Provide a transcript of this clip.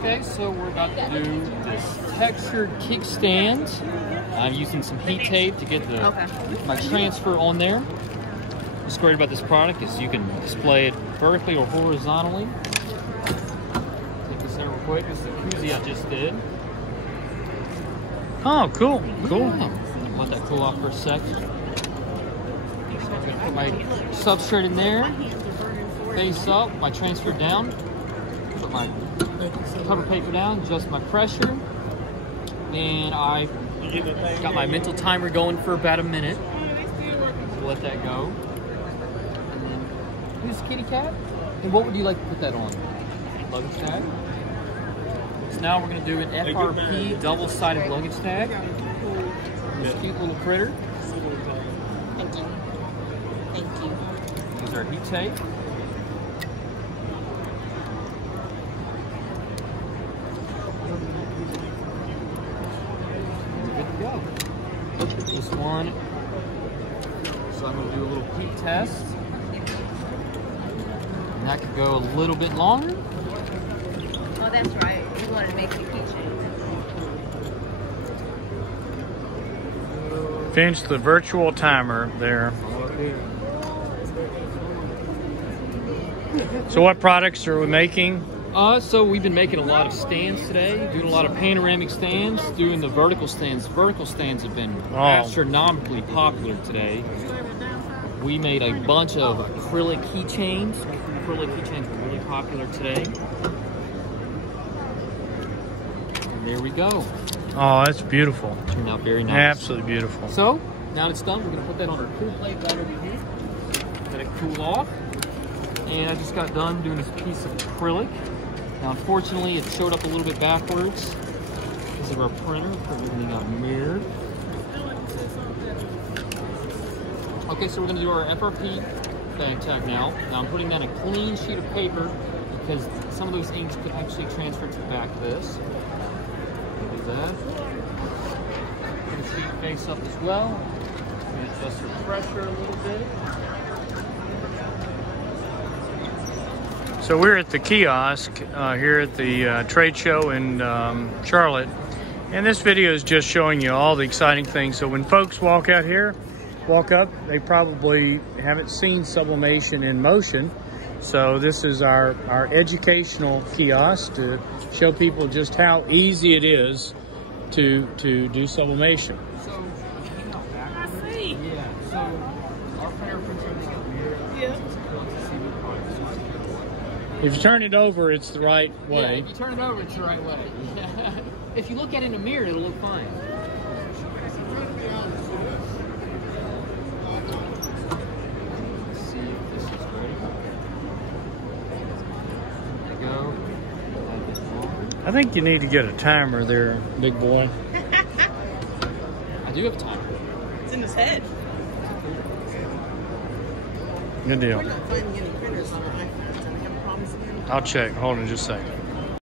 Okay, so we're about to do this textured kickstand. I'm using some heat tape to get my transfer on there. What's great about this product is you can display it vertically or horizontally. Take this out real quick. This is the koozie I just did. Oh, cool, cool. Yeah. Let that cool off for a second. So I'm going to put my substrate in there, face up, my transfer down, put my cover paper down, adjust my pressure, and I got my mental timer going for about a minute. So let that go. And then, who's Kitty Cat? And what would you like to put that on? Luggage tag. So now we're going to do an FRP double-sided luggage tag. This cute little critter. Thank you. Thank you. Use our heat tape. Go. This one, so I'm going to do a little peak test, and that could go a little bit longer. Oh, that's right. You want to make the keychain. Finch, the virtual timer there. So what products are we making? So we've been making a lot of stands today, doing a lot of panoramic stands, doing the vertical stands. Vertical stands have been astronomically popular today. We made a bunch of acrylic keychains. Acrylic keychains are really popular today. And there we go. Oh, that's beautiful. Turned out very nice. Absolutely beautiful. So, now that it's done, we're going to put that on our cool plate right over here. Let it cool off. And I just got done doing this piece of acrylic. Now, unfortunately, it showed up a little bit backwards because of our printer. Everything got mirrored. Okay, so we're going to do our FRP tag now. Now, I'm putting down a clean sheet of paper because some of those inks could actually transfer to the back of this. Do that. Put the sheet face up as well. And adjust your pressure a little bit. So we're at the kiosk here at the trade show in Charlotte, and this video is just showing you all the exciting things. So when folks walk up, they probably haven't seen sublimation in motion. So this is our educational kiosk to show people just how easy it is to do sublimation. So, I see. Yeah. So our fingerprints are weird. Yeah. If you turn it over, it's the right way. Yeah, if you turn it over, it's the right way. If you look at it in a mirror, it'll look fine. Let's see if this is ready. There you go. I think you need to get a timer there, big boy. I do have a timer. It's in his head. Good deal. We're not finding any printers on our iPhones. Do we have problems again? I'll check. Hold on just a second.